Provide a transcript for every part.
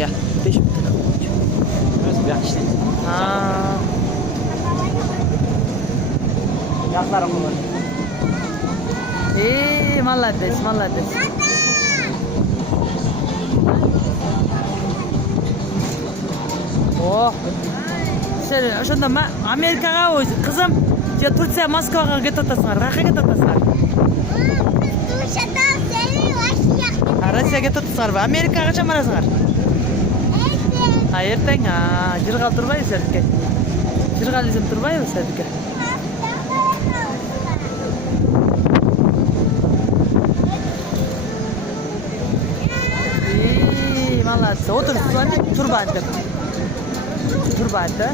Ya 5 minut. Yaklarım bunu. Молодец, молодец. Sen ошондо Америкага кызым же Турция Москвага кетип атасыңар. Каяка кетип атасыңар? Россияга кетип атасыңарбы? Америкага качан барасыңар? Эртең. Жыргал турбайбы сендике? Жыргал десем турбайбы сендике? Молодцы. Отур, турбанды. Турбанды.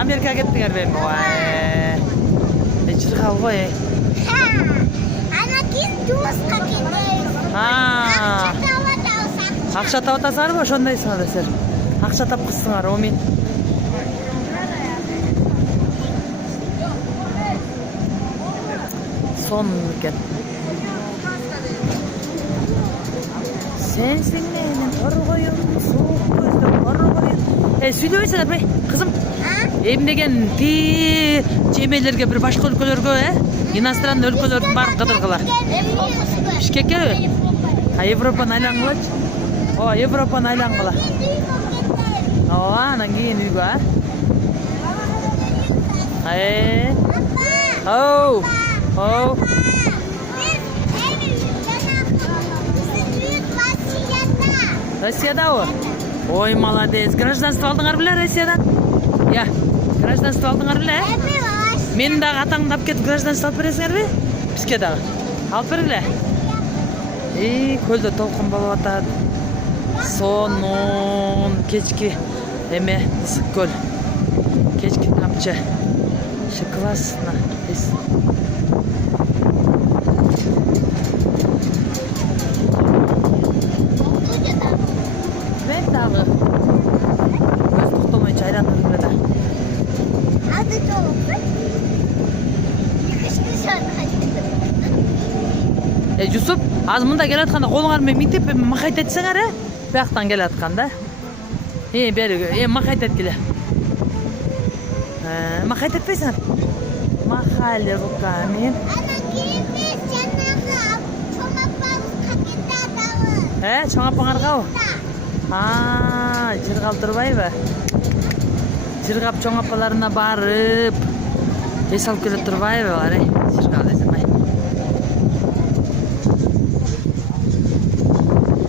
Америкага кеттиңерби эми? Жыргал ғой. Анан кийин туруска кетебиз. Акча таап атасыңарбы? Ошондойсуңар да силер. Акча тапкызсыңар, Омин. Сон экен. Sensin benim korgoyum, soğuk gözlüm korgoyum. Söyleyesene be kızım. Emdegen cemelerge bir başka ülkelerge, iностранный ülkelerden бар кыдыргыла. Бишкекке? Европаны айлангылачы. Европаны айлангыла. Анан кийин үйгө, Россиядабы? Ой, молодец. Гражданство алдыңар беле Россиядан? Я, гражданство алдыңар беле? Мен дагы атаңды алып кетип гражданство алып бересиңерби? Бизге дагы. Алып бергиле. Көлдө толкун болуп атат. Сонун кечки эме ысык көл. Кечки тамчы. Классно. Дагы көз токтомойчу айланып жүрөт. Ады толуп. Жусуп, азыр мында келатканда колуңар менен мектеп макайт этсеңер, бияктан келатканда. Бери, макайт эткиле. Макайт этпейсиңер? Махали руками. Анан кийин биз жанагы чоң апабызга кетебиз. Чоң апаңаргабы? Жыргап турбайбы? Жыргап чоң апаларына барып, эс алып келе турбайбы? Жыргап десем.